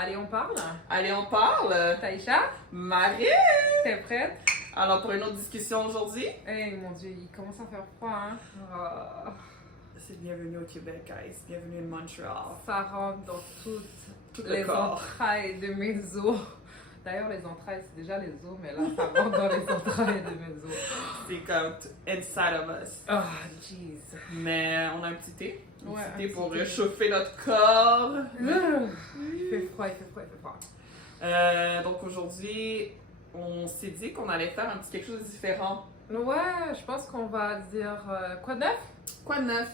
Allez, on parle? Allez, on parle! Taïcha? Marie! T'es prête? Alors, pour une autre discussion aujourd'hui, Eh mon Dieu, il commence à faire froid, hein? Oh, c'est bienvenue au Québec, guys. Bienvenue à Montréal. ça rentre dans Tout toutes le les corps. entrailles de mes os. D'ailleurs, les entrailles, c'est déjà les os, mais là, ça rentre dans les entrailles de mes os. C'est comme inside of us. Oh, jeez. Mais on a un petit thé. Un Ouais, petit un thé petit pour thé. réchauffer notre corps. Il fait froid, il fait froid, il fait froid. Donc aujourd'hui, on s'est dit qu'on allait faire un petit quelque chose de différent. Ouais, je pense qu'on va dire quoi de neuf? Quoi de neuf?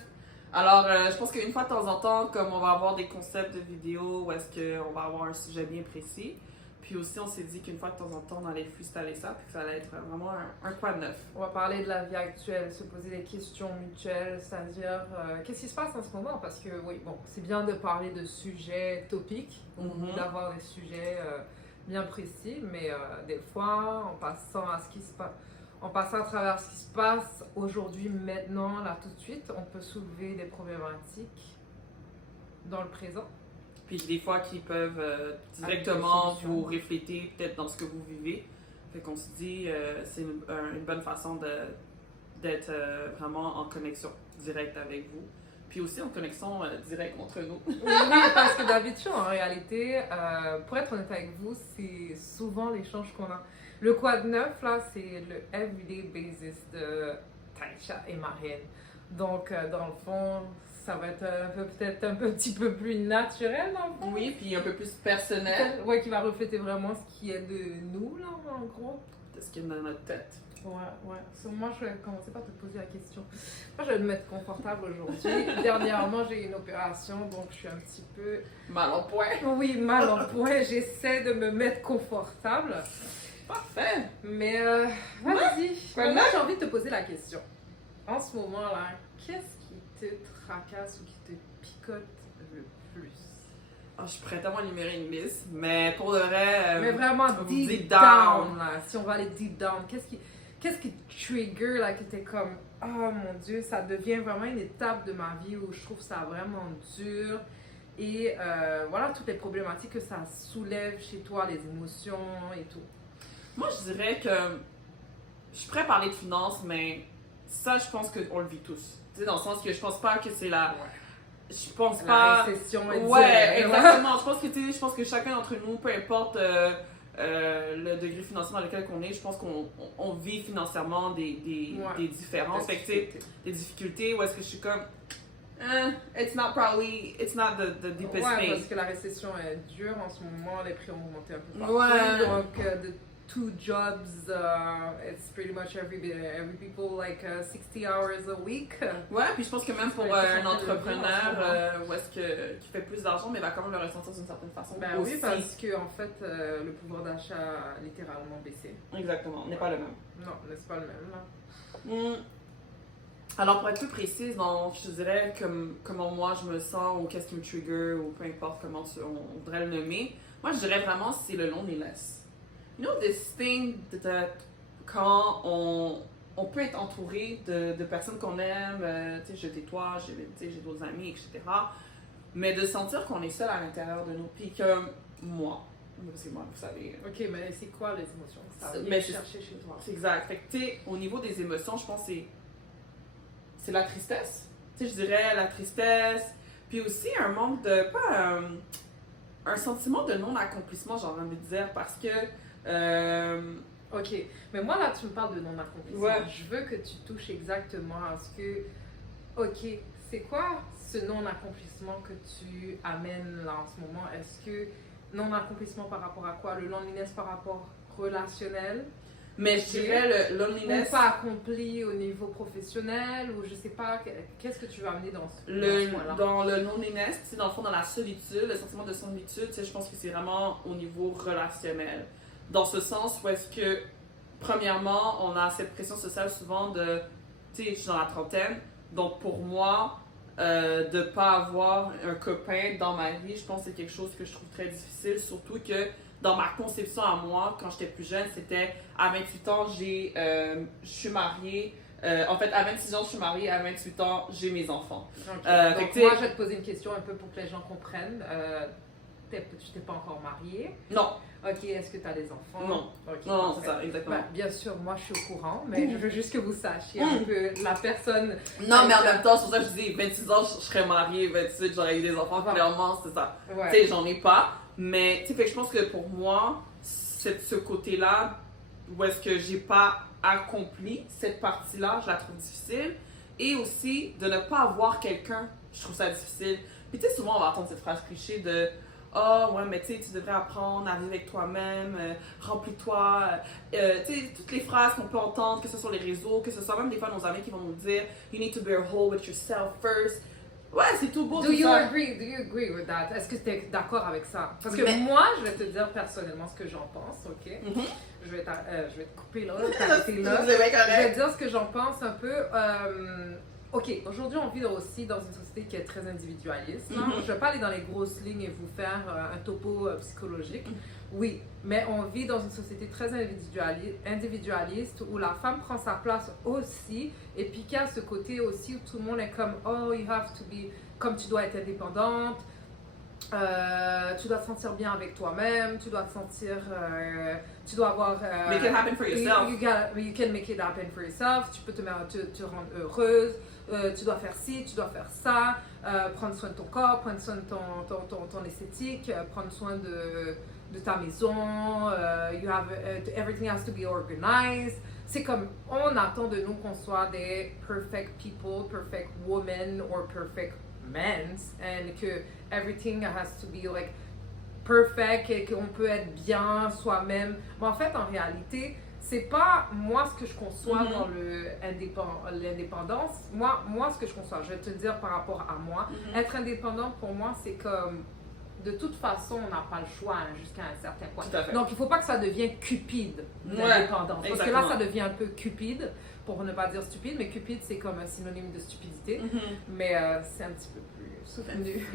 Alors, je pense qu'une fois de temps en temps, comme on va avoir des concepts de vidéos où est-ce qu'on va avoir un sujet bien précis, puis aussi on s'est dit qu'une fois de temps en temps, on allait freestyler ça, puis que ça allait être vraiment un quoi de neuf. On va parler de la vie actuelle, se poser des questions mutuelles, c'est-à-dire qu'est-ce qui se passe en ce moment? Parce que oui, bon, c'est bien de parler de sujets topiques, Mhm. d'avoir des sujets bien précis, mais des fois, en passant à ce qui se passe, en passant à travers ce qui se passe aujourd'hui, maintenant, là, tout de suite, on peut soulever des problématiques dans le présent. Puis des fois qui peuvent directement Avec des solutions. vous refléter peut-être dans ce que vous vivez. Fait qu'on se dit, c'est une bonne façon d'être vraiment en connexion directe avec vous. Puis aussi en connexion directe entre nous. Oui, parce que d'habitude, en réalité, pour être honnête avec vous, c'est souvent l'échange qu'on a. Le quoi de neuf, là, c'est le everyday basis de Taïcha et Marielle. Donc, dans le fond, ça va être peut-être un petit peu plus naturel, dans le fond. Oui, puis un peu plus personnel Ouais, qui va refléter vraiment ce qui est de nous, là, en gros. de ce qu'il y a dans notre tête. Ouais, ouais. So, moi, je vais commencer par te poser la question. Moi, je vais me mettre confortable aujourd'hui. Dernièrement, j'ai eu une opération, donc je suis un petit peu... Mal en point. Oui, mal en point. J'essaie de me mettre confortable. Parfait. Mais vas-y. Quoi de Moi, neuf? j'ai envie de te poser la question. En ce moment-là, qu'est-ce qui te tracasse ou qui te picote le plus? Ah, je pourrais tellement énumérer une liste, mais pour le vrai, Mais vraiment deep deep down. down, là. Si on va aller deep down, qu'est-ce qui te trigger, là, que t'es comme, oh mon Dieu, ça devient vraiment une étape de ma vie où je trouve ça vraiment dur. Et voilà, toutes les problématiques que ça soulève chez toi, les émotions et tout. moi je dirais que je pourrais parler de finances, mais ça je pense qu'on le vit tous. Tu sais, dans le sens que je pense pas que c'est la. Je pense La pas. récession est Ouais, dure. exactement. Je pense que, tu sais, je pense que chacun d'entre nous, peu importe le degré financier dans lequel on est, je pense qu'on vit financièrement des différences. Fait que, tu sais, des difficultés où est-ce que je suis comme. It's not the deepest Ouais, thing. parce que la récession est dure en ce moment, les prix ont augmenté un peu partout. Ouais. Donc, the two jobs, it's pretty much every people like 60 hours a week. Ouais, puis je pense que même pour Ouais, un c'est entrepreneur ça. où est-ce que qui fait plus d'argent, mais va quand même le ressentir d'une certaine façon. Ben aussi. oui, parce que en fait, le pouvoir d'achat a littéralement baissé. Exactement, n'est pas le même. Non, mais c'est pas le même là. Alors, pour être plus précise, donc, je dirais comment moi je me sens ou qu'est-ce qui me trigger ou peu importe comment on voudrait le nommer. Moi, je dirais vraiment c'est le loneliness. You know, this thing that quand on peut être entouré de personnes qu'on aime, tu sais, j'ai des toits, j'ai d'autres amis, etc. Mais de sentir qu'on est seul à l'intérieur de nous. Puis que moi, parce que moi, vous savez, Ok, mais c'est quoi les émotions? Ça Mais vient c'est- chercher chez toi. c'est exact. Fait que, tu sais, au niveau des émotions, je pense que c'est la tristesse. Tu sais, je dirais la tristesse. Puis aussi un manque de. Pas un sentiment de non-accomplissement, j'ai envie de dire, parce que. Ok, mais moi là tu me parles de non-accomplissement. Ouais. Je veux que tu touches exactement à ce que. Ok, c'est quoi ce non-accomplissement que tu amènes là en ce moment? Est-ce que non-accomplissement par rapport à quoi? Le loneliness par rapport relationnel? Mais je dirais le Ou loneliness. pas accompli au niveau professionnel? Ou je sais pas, qu'est-ce que tu veux amener dans ce point-là? Dans le loneliness, tu sais, dans le fond, dans la solitude, le sentiment de solitude, tu sais, je pense que c'est vraiment au niveau relationnel. Dans ce sens où est-ce que, premièrement, on a cette pression sociale souvent de, tu sais, je suis dans la trentaine, donc pour moi, de pas avoir un copain dans ma vie, je pense que c'est quelque chose que je trouve très difficile, surtout que dans ma conception à moi, quand j'étais plus jeune, c'était à 28 ans, je suis mariée. En fait, à 26 ans, je suis mariée. À 28 ans, j'ai mes enfants. Ok. Fait Donc que, moi, tu sais- je vais te poser une question un peu pour que les gens comprennent. tu t'es pas encore mariée. Non. Ok, est-ce que tu as des enfants? Non. Ok, Non, parfait. c'est ça, exactement. Ben, bien sûr, moi je suis au courant, mais je veux juste que vous sachiez un peu la personne. Non, mais en même temps, c'est pour ça que je dis 26 ans, je serais mariée, 28, j'aurais eu des enfants, clairement, c'est ça. Ouais. Tu sais, j'en ai pas, mais tu sais, fait que je pense que pour moi, ce côté-là, où est-ce que j'ai pas accompli cette partie-là, je la trouve difficile. Et aussi, de ne pas avoir quelqu'un, je trouve ça difficile. Puis tu sais, souvent, on va entendre cette phrase cliché de oh, ouais, mais tu sais, tu devrais apprendre à vivre avec toi-même, remplis-toi. Tu sais, toutes les phrases qu'on peut entendre, que ce soit sur les réseaux, que ce soit même des fois nos amis qui vont nous dire you need to be whole with yourself first. Ouais, c'est tout beau, Do tout you ça. agree with that? Est-ce que tu es d'accord avec ça? Parce que Mais- moi, je vais te dire personnellement ce que j'en pense, ok? Mhm. Je vais te couper là, t'arrêter là. C'est bien Je vais correct. te dire ce que j'en pense un peu. Ok, aujourd'hui, on vit aussi dans une société qui est très individualiste. Hein. Je ne vais pas aller dans les grosses lignes et vous faire un topo psychologique. Oui, mais on vit dans une société très individualiste où la femme prend sa place aussi et puis qu'il y a ce côté aussi où tout le monde est comme oh, you have to be, comme tu dois être indépendante. Tu dois te sentir bien avec toi-même, tu dois te sentir, tu dois avoir... Make it happen for yourself. You can make it happen for yourself, tu peux te rendre heureuse, tu dois faire ci, tu dois faire ça, prendre soin de ton corps, prendre soin de ton esthétique, prendre soin de ta maison, everything has to be organized. C'est comme, on attend de nous qu'on soit des perfect people, perfect women or perfect men, and que everything has to be like perfect et qu'on peut être bien soi-même. Mais en fait, en réalité, c'est pas moi ce que je conçois dans l'indépendance. Moi, ce que je conçois, je vais te dire par rapport à moi, être indépendante pour moi, c'est comme de toute façon, on n'a pas le choix hein, jusqu'à un certain point. Tout à fait. Donc, il ne faut pas que ça devienne cupide, l'indépendance. Parce que là, ça devient un peu cupide, pour ne pas dire stupide, mais cupide, c'est comme un synonyme de stupidité. Mais c'est un petit peu plus soutenu.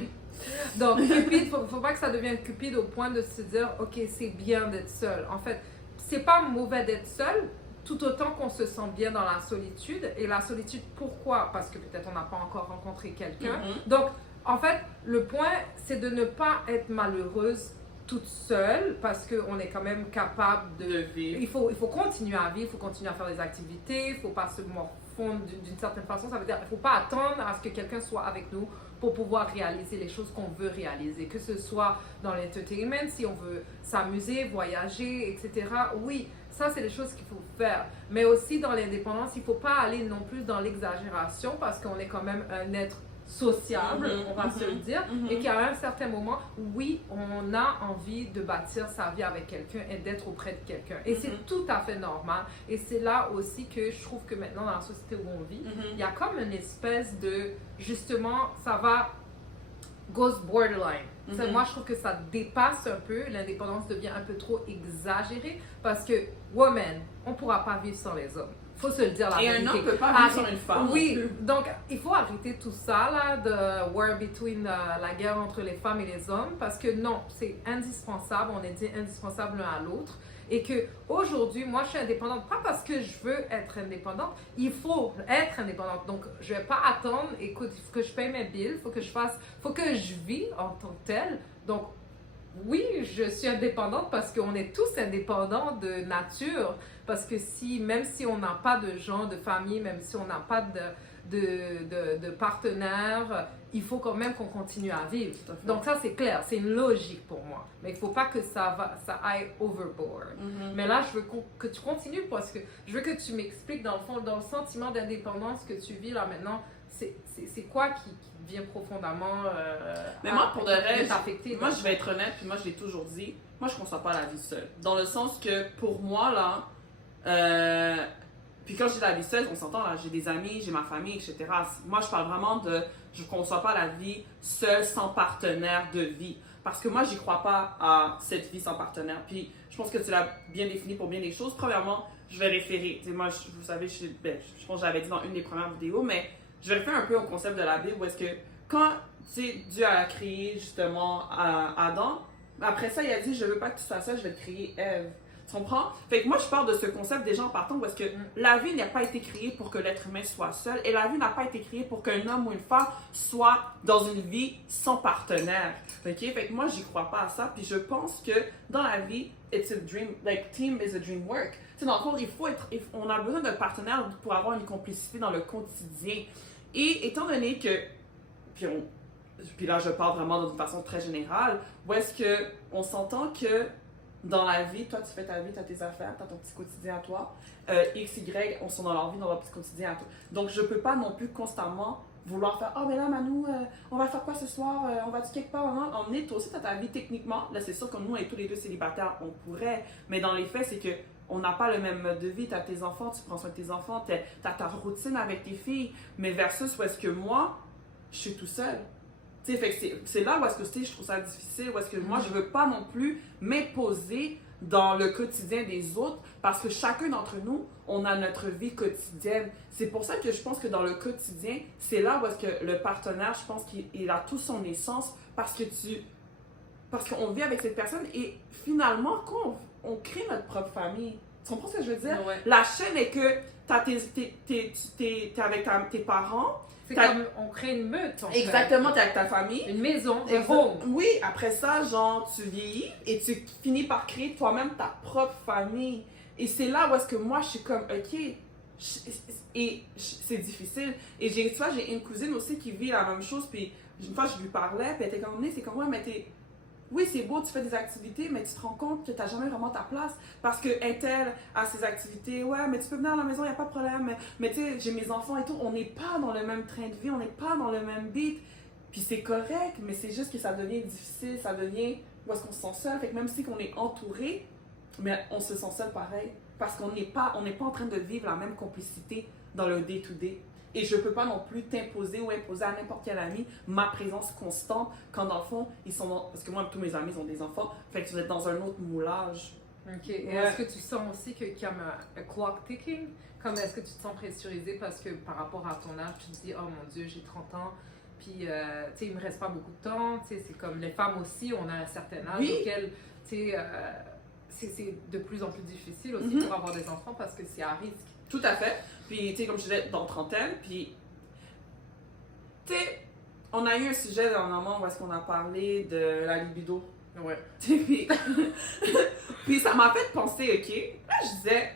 Donc, cupide, il ne faut pas que ça devienne cupide au point de se dire, OK, c'est bien d'être seul. En fait, c'est pas mauvais d'être seul, tout autant qu'on se sent bien dans la solitude. Et la solitude, pourquoi? Parce que peut-être on n'a pas encore rencontré quelqu'un. Donc, en fait, le point, c'est de ne pas être malheureuse toute seule parce qu'on est quand même capable de vivre. Il faut continuer à vivre, il faut continuer à faire des activités, il ne faut pas se morfondre d'une certaine façon. Ça veut dire qu'il ne faut pas attendre à ce que quelqu'un soit avec nous pour pouvoir réaliser les choses qu'on veut réaliser. Que ce soit dans l'entertainment, si on veut s'amuser, voyager, etc. Oui, ça, c'est les choses qu'il faut faire. Mais aussi dans l'indépendance, il ne faut pas aller non plus dans l'exagération parce qu'on est quand même un être sociable, on va se le dire, et qu'à un certain moment, oui, on a envie de bâtir sa vie avec quelqu'un et d'être auprès de quelqu'un. Et c'est tout à fait normal. Et c'est là aussi que je trouve que maintenant, dans la société où on vit, il y a comme une espèce de, justement, ça va goes borderline. Moi, je trouve que ça dépasse un peu, l'indépendance devient un peu trop exagérée parce que, woman, on ne pourra pas vivre sans les hommes. Faut se le dire la vérité. Et un homme ne peut pas vivre sans une femme. Oui, donc il faut arrêter tout ça là de war between la guerre entre les femmes et les hommes parce que non, c'est indispensable, on est dit indispensable l'un à l'autre et que aujourd'hui, moi je suis indépendante pas parce que je veux être indépendante, il faut être indépendante. Donc je vais pas attendre, écoute, il faut que je paye mes billes, faut que je vis en tant que telle. Donc oui, je suis indépendante parce qu'on est tous indépendants de nature. Parce que même si on n'a pas de gens, de famille, même si on n'a pas de partenaire, il faut quand même qu'on continue à vivre. Donc ça, c'est clair, c'est une logique pour moi. Mais il ne faut pas que ça aille overboard. Mais là, je veux que tu continues parce que je veux que tu m'expliques dans le fond, dans le sentiment d'indépendance que tu vis là maintenant, c'est quoi qui vient profondément mais moi, pour de vrai, t'affecter? Moi, je vais être honnête, puis moi, je l'ai toujours dit, moi, je ne conçois pas la vie seule. Dans le sens que, pour moi, là, puis quand je dis la vie seule, on s'entend là, j'ai des amis, j'ai ma famille, etc. Moi, je parle vraiment de, je ne conçois pas la vie seule sans partenaire de vie. Parce que moi, j'y crois pas à cette vie sans partenaire. Puis, je pense que tu l'as bien défini pour bien des choses. Premièrement, je vais référer. T'sais, moi, vous savez, je pense que j'avais dit dans une des premières vidéos, mais je vais référer un peu au concept de la Bible où est-ce que quand Dieu a créé justement Adam, après ça, il a dit, je veux pas que tu sois seul, je vais te créer Ève. Tu comprends? Fait que moi, je parle de ce concept déjà en partant parce que la vie n'a pas été créée pour que l'être humain soit seul et la vie n'a pas été créée pour qu'un homme ou une femme soit dans une vie sans partenaire. Ok? Fait que moi, j'y crois pas à ça. Puis je pense que dans la vie, it's a dream, like team is a dream work. Tu sais, dans le fond, on a besoin d'un partenaire pour avoir une complicité dans le quotidien. Et étant donné que, puis là, je parle vraiment d'une façon très générale, où est-ce qu'on s'entend que dans la vie, toi, tu fais ta vie, tu as tes affaires, tu as ton petit quotidien à toi. X, Y, on sont dans leur vie, dans leur petit quotidien à toi. Donc, je peux pas non plus constamment vouloir faire « Oh, mais là, Manu, on va faire quoi ce soir? On va-tu quelque part? » Emmener, toi aussi, tu as ta vie techniquement. Là, c'est sûr que nous, on est tous les deux célibataires, on pourrait. Mais dans les faits, c'est que on n'a pas le même mode de vie. Tu as tes enfants, tu prends soin de tes enfants, tu as ta routine avec tes filles. Mais versus où est-ce que moi, je suis tout seul. Tu sais, fait que c'est là où est-ce que je trouve ça difficile, où est-ce que moi, je veux pas non plus m'imposer dans le quotidien des autres, parce que chacun d'entre nous, on a notre vie quotidienne. C'est pour ça que je pense que dans le quotidien, c'est là où est-ce que le partenaire, je pense qu'il a toute son essence, parce qu'on vit avec cette personne, et finalement, quand on crée notre propre famille, tu comprends ce que je veux dire? Ouais. La chaîne est que t'es avec tes parents. C'est comme on crée une meute. Exactement, t'es avec ta famille. Une maison, un home. Oui, après ça, genre, tu vieillis et tu finis par créer toi-même ta propre famille. Et c'est là où est-ce que moi, je suis comme, ok, c'est difficile. Et tu vois, j'ai une cousine aussi qui vit la même chose, puis une fois, je lui parlais, puis elle était comme, c'est comme, ouais, mais oui, c'est beau, tu fais des activités, mais tu te rends compte que tu n'as jamais vraiment ta place. Parce que elle a ses activités, ouais, mais tu peux venir à la maison, il n'y a pas de problème. Mais tu sais, j'ai mes enfants et tout, on n'est pas dans le même train de vie, on n'est pas dans le même beat. Puis c'est correct, mais c'est juste que ça devient difficile, ça devient où est-ce qu'on se sent seul. Fait que même si on est entouré, mais on se sent seul pareil. Parce qu'on n'est pas en train de vivre la même complicité dans le day-to-day. Et je ne peux pas non plus t'imposer ou imposer à n'importe quel ami ma présence constante quand dans le fond, ils sont parce que moi, tous mes amis ont des enfants, fait que vous êtes dans un autre moulage. Ok. Et est-ce que tu sens aussi qu'il y a un clock ticking? Comme est-ce que tu te sens pressurisé parce que par rapport à ton âge, tu te dis, oh mon Dieu, j'ai 30 ans, puis tu sais, il me reste pas beaucoup de temps, tu sais, c'est comme les femmes aussi, on a un certain âge auquel, tu sais, c'est de plus en plus difficile aussi pour avoir des enfants parce que c'est à risque. Tout à fait. Puis, tu sais, comme je disais, dans trentaine, puis, tu sais, on a eu un sujet dans un moment où est-ce qu'on a parlé de la libido. Ouais. Puis, puis ça m'a fait penser, ok, là, je disais,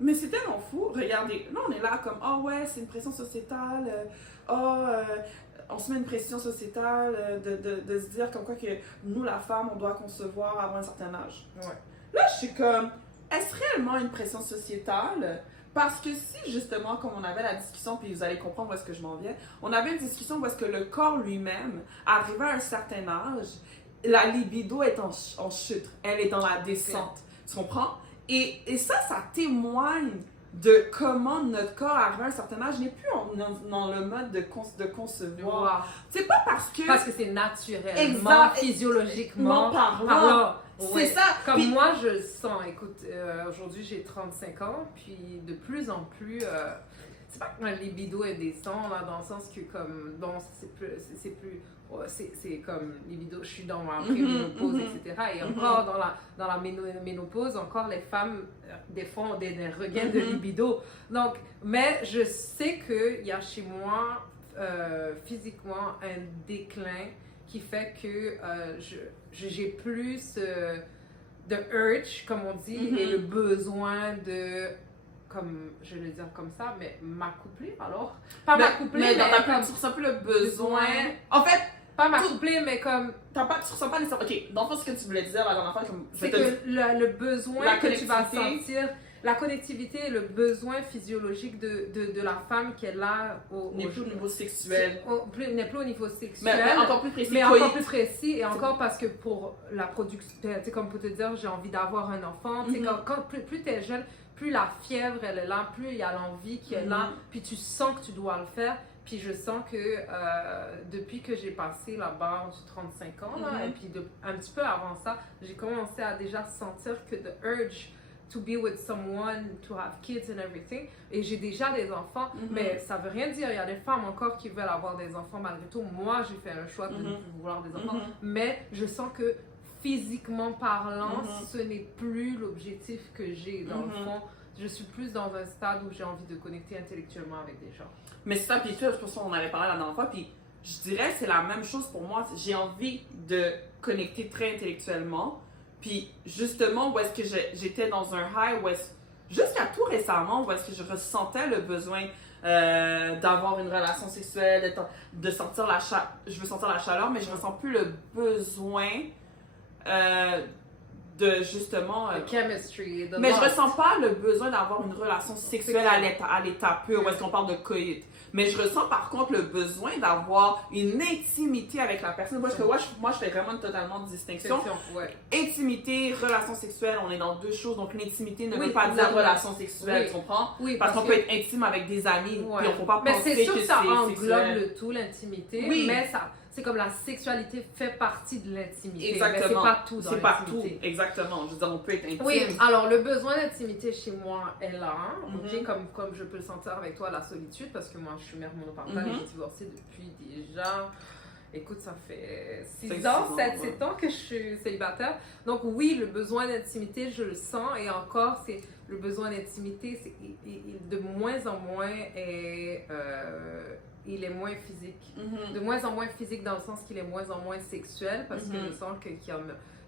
mais c'est tellement fou, regardez, là, on est là comme, oh ouais, c'est une pression sociétale, on se met une pression sociétale de se dire comme quoi que nous, la femme, on doit concevoir avant un certain âge. Ouais. Là, je suis comme, est-ce réellement une pression sociétale? Parce que si, justement, comme on avait la discussion, puis vous allez comprendre où est-ce que je m'en viens, on avait une discussion où est-ce que le corps lui-même, arrivé à un certain âge, la libido est en chute. Elle est dans la descente. Okay. Tu comprends? Et ça témoigne de comment notre corps, arrivé à un certain âge, n'est plus dans le mode de concevoir. Wow. C'est pas parce que... Parce que c'est naturellement, physiologiquement parlant. C'est ça. Comme puis, moi, je le sens. Écoute, aujourd'hui, j'ai 35 ans, puis de plus en plus... c'est pas que ma libido est descend, là, dans le sens que, comme, bon, c'est comme libido, je suis dans ma préménopause, etc. Et encore, dans la ménopause, encore, les femmes, des fois, ont des regains de libido. Donc, mais je sais qu'il y a chez moi, physiquement, un déclin qui fait que j'ai plus de urge, comme on dit, et le besoin de, comme je vais le dire comme ça, mais m'accoupler alors. Pas m'accoupler, mais dans ta peau, tu ressens plus le besoin. En fait, pas m'accoupler, mais comme. Tu ressens pas nécessairement. Ok, dans le fond, ce que tu voulais dire la dernière fois, comme. C'est que le besoin que tu vas sentir. La connectivité et le besoin physiologique de la femme qu'elle a n'est plus au niveau sexuel. N'est plus au niveau sexuel. Mais encore plus précis. Mais encore plus précis. Et encore parce que pour la production, tu sais, comme pour te dire, j'ai envie d'avoir un enfant. Tu sais, plus tu es jeune, plus la fièvre, elle est là, plus il y a l'envie qui est là. Puis tu sens que tu dois le faire. Puis je sens que depuis que j'ai passé la barre du 35 ans, là, et puis un petit peu avant ça, j'ai commencé à déjà sentir que the urge to be with someone, to have kids and everything. Et j'ai déjà des enfants, mais ça veut rien dire. Il y a des femmes encore qui veulent avoir des enfants malgré tout. Moi, j'ai fait un choix de vouloir des enfants. Mais je sens que physiquement parlant, ce n'est plus l'objectif que j'ai. Dans le fond, je suis plus dans un stade où j'ai envie de connecter intellectuellement avec des gens. Mais c'est ça, puis tu sais, pour ça on avait parlé la dernière fois, puis je dirais c'est la même chose pour moi. J'ai envie de connecter très intellectuellement, puis justement, où est-ce que j'étais dans un high, où est-ce, jusqu'à tout récemment, où est-ce que je ressentais le besoin d'avoir une relation sexuelle, de sentir je veux sentir la chaleur, mais je ressens plus le besoin de justement... chemistry, mais je ressens pas le besoin d'avoir une relation sexuelle à l'état pur, où est-ce qu'on parle de coït. Mais je ressens par contre le besoin d'avoir une intimité avec la personne. Parce que moi, je fais vraiment une totalement distinction. Intimité, relation sexuelle, on est dans deux choses. Donc l'intimité ne veut pas dire relation sexuelle, tu comprends? Oui, parce qu'on peut être intime avec des amis, puis on ne faut pas penser que c'est sexuel. Mais c'est sûr que ça englobe le tout, l'intimité. Oui. Mais ça... C'est comme la sexualité fait partie de l'intimité. Exactement. Mais c'est pas tout dans l'intimité. C'est pas tout, exactement. Je veux dire, on peut être intime. Oui, alors le besoin d'intimité chez moi est là, ok, comme je peux le sentir avec toi, la solitude, parce que moi je suis mère monoparentale et j'ai divorcé depuis déjà, écoute, ça fait 6 ans, 7 ans que je suis célibataire. Donc oui, le besoin d'intimité, je le sens, et encore, c'est le besoin d'intimité, de moins en moins il est moins physique. De moins en moins physique dans le sens qu'il est moins en moins sexuel, parce que je sens qu'il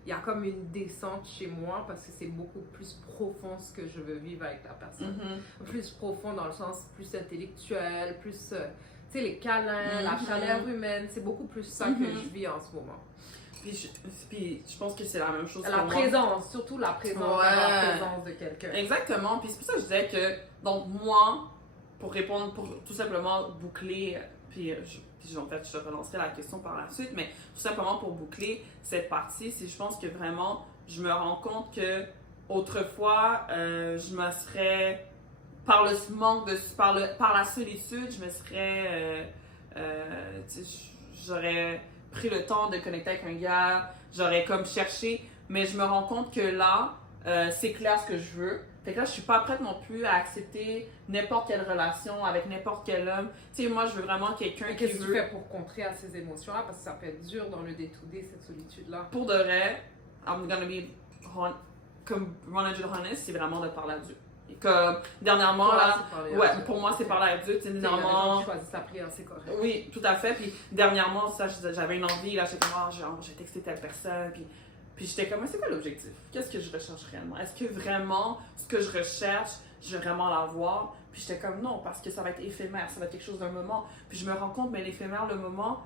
y a comme une descente chez moi, parce que c'est beaucoup plus profond ce que je veux vivre avec la personne. Plus profond dans le sens plus intellectuel, plus, tu sais, les câlins, la chaleur humaine, c'est beaucoup plus ça que je vis en ce moment. Puis je pense que c'est la même chose pour moi. La présence, surtout la présence, la présence de quelqu'un. Exactement, puis c'est pour ça que je disais que, donc moi, pour répondre, pour tout simplement boucler, puis en fait, je relancerai la question par la suite, mais tout simplement pour boucler cette partie, je pense que vraiment, je me rends compte que autrefois, je me serais, par le manque de, par la solitude, je me serais, j'aurais pris le temps de connecter avec un gars, j'aurais comme cherché, mais je me rends compte que là, c'est clair ce que je veux. Fait que là, je suis pas prête non plus à accepter n'importe quelle relation avec n'importe quel homme. Tu sais, moi, je veux vraiment quelqu'un qui veut... Qu'est-ce que tu fais pour contrer à ces émotions-là? Parce que ça peut être dur dans le day-to-day, cette solitude-là. Pour de vrai, I'm gonna be comme 100 honest, c'est vraiment de parler à Dieu. Et comme, dernièrement, pour moi, c'est parler à Dieu. Tu sais, dernièrement... Tu choisis ta prière, c'est correct. Oui, tout à fait. Puis, dernièrement, ça, j'avais une envie, là, j'étais comme, j'ai texté telle personne, puis j'étais comme, c'est quoi l'objectif? Qu'est-ce que je recherche réellement? Est-ce que vraiment, ce que je recherche, je vais vraiment l'avoir? Puis j'étais comme, non, parce que ça va être éphémère, ça va être quelque chose d'un moment. Puis je me rends compte, mais l'éphémère, le moment,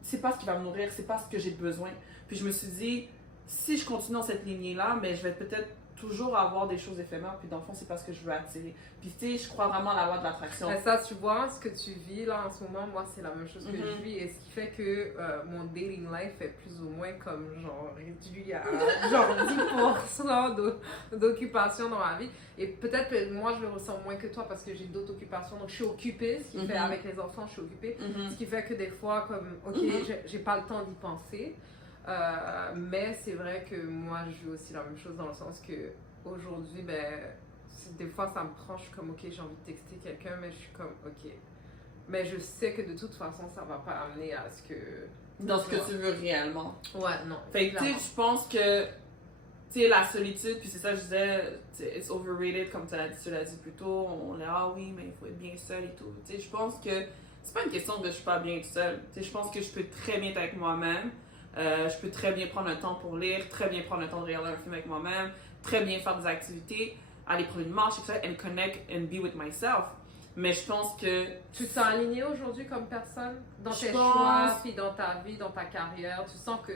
c'est pas ce qui va me nourrir, c'est pas ce que j'ai besoin. Puis je me suis dit, si je continue dans cette lignée-là, mais je vais peut-être toujours avoir des choses éphémères, puis dans le fond, c'est pas ce que je veux attirer. Puis tu sais, je crois vraiment à la loi de l'attraction. Mais ça, tu vois, ce que tu vis là en ce moment, moi, c'est la même chose que je vis, et ce qui fait que mon dating life est plus ou moins comme genre réduit à genre 10% d'occupation dans ma vie. Et peut-être que moi, je le ressens moins que toi parce que j'ai d'autres occupations, donc je suis occupée, ce qui fait avec les enfants, je suis occupée, ce qui fait que des fois, comme, ok, j'ai pas le temps d'y penser. Mais c'est vrai que moi je vis aussi la même chose dans le sens que aujourd'hui, des fois ça me prend, je suis comme ok, j'ai envie de texter quelqu'un, mais je suis comme ok. Mais je sais que de toute façon ça va pas amener à ce que. Dans ce que tu veux réellement. Ouais, non. Fait que tu sais, je pense que tu sais, la solitude, puis c'est ça que je disais, it's overrated, comme tu l'as dit plus tôt. On est oui, mais il faut être bien seul et tout. Tu sais, je pense que c'est pas une question de je suis pas bien seul. Tu sais, je pense que je peux très bien être avec moi-même. Je peux très bien prendre le temps pour lire, très bien prendre le temps de regarder un film avec moi-même, très bien faire des activités, aller prendre une marche, etc. and connect and be with myself. Mais je pense que... Tu te sens aligné aujourd'hui comme personne dans tes choix, puis dans ta vie, dans ta carrière? Tu sens que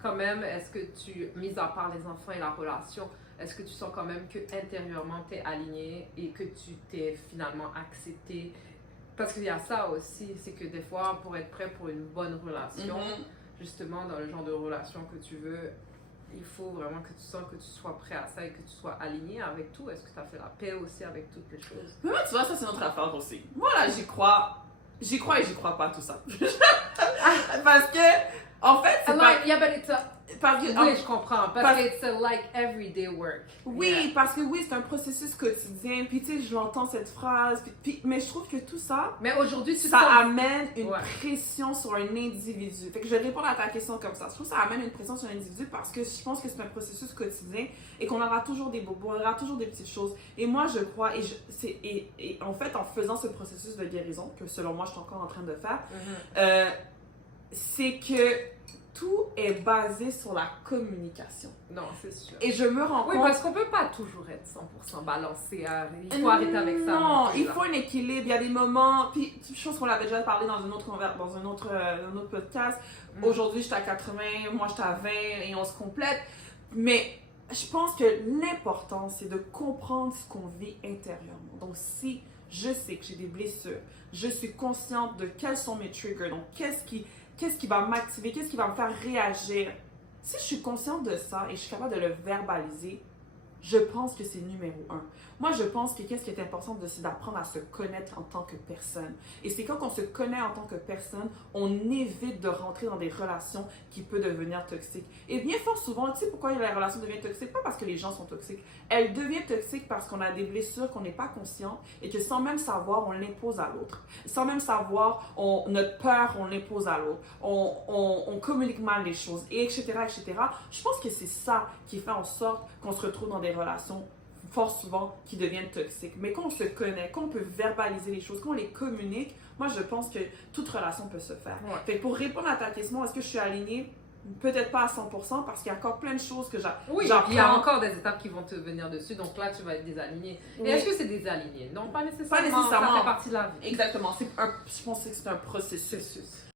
quand même, est-ce que tu, mis à part les enfants et la relation, est-ce que tu sens quand même que intérieurement tu es aligné et que tu t'es finalement accepté? Parce qu'il y a ça aussi, c'est que des fois, pour être prêt pour une bonne relation, justement, dans le genre de relation que tu veux, il faut vraiment que tu sens que tu sois prêt à ça et que tu sois aligné avec tout. Est-ce que tu as fait la paix aussi avec toutes les choses? Mais moi, tu vois, ça, c'est notre affaire aussi. Moi, là, j'y crois et j'y crois pas, tout ça. Parce que, en fait, c'est pas... yeah, but it's a... Parce que, Oui, je comprends. Parce que it's a, like, everyday work. Oui, Yeah. parce que oui, c'est un processus quotidien. Puis tu sais, je l'entends cette phrase. Mais je trouve que tout ça, Mais aujourd'hui, tu ça tombes- amène une Ouais. pression sur un individu. Fait que je vais répondre à ta question comme ça. Je trouve que ça amène une pression sur un individu parce que je pense que c'est un processus quotidien et qu'on aura toujours des bobos, on aura toujours des petites choses. Et moi, je crois, et en fait, en faisant ce processus de guérison, que selon moi, je suis encore en train de faire, c'est que tout est basé sur la communication. Non, c'est sûr. Et je me rends Oui, compte... parce qu'on peut pas toujours être 100% balancé. Il faut arrêter avec ça. Non, plus, il là. faut un équilibre. Il y a des moments. Puis, je pense qu'on l'avait déjà parlé dans un autre podcast. Aujourd'hui, j'étais à 80, moi, j'étais à 20 et on se complète. Mais je pense que l'important, c'est de comprendre ce qu'on vit intérieurement. Donc, si je sais que j'ai des blessures, je suis consciente de quels sont mes triggers. Donc, qu'est-ce qui va m'activer, qu'est-ce qui va me faire réagir. Si je suis consciente de ça et je suis capable de le verbaliser, je pense que c'est numéro 1. Moi, je pense que qu'est-ce qui est important, c'est d'apprendre à se connaître en tant que personne. Et c'est quand on se connaît en tant que personne, on évite de rentrer dans des relations qui peuvent devenir toxiques. Et bien fort souvent, tu sais pourquoi les relations deviennent toxiques? Pas parce que les gens sont toxiques. Elles deviennent toxiques parce qu'on a des blessures qu'on n'est pas conscient et que sans même savoir, on l'impose à l'autre. Sans même savoir, notre peur, on l'impose à l'autre. On communique mal les choses, et etc., etc. Je pense que c'est ça qui fait en sorte qu'on se retrouve dans des relations fort souvent qui deviennent toxiques. Mais quand on se connaît, quand on peut verbaliser les choses, quand on les communique, moi je pense que toute relation peut se faire. Ouais. Fait que pour répondre à ta question, est-ce que je suis alignée? Peut-être pas à 100% parce qu'il y a encore plein de choses que j'apprends. Oui, il y a encore des étapes qui vont te venir dessus, donc là tu vas être désaligné. Oui. Et est-ce que c'est désaligné? Non, pas nécessairement. Pas nécessairement. Ça fait partie de la vie. Exactement. Je pense que c'est un processus.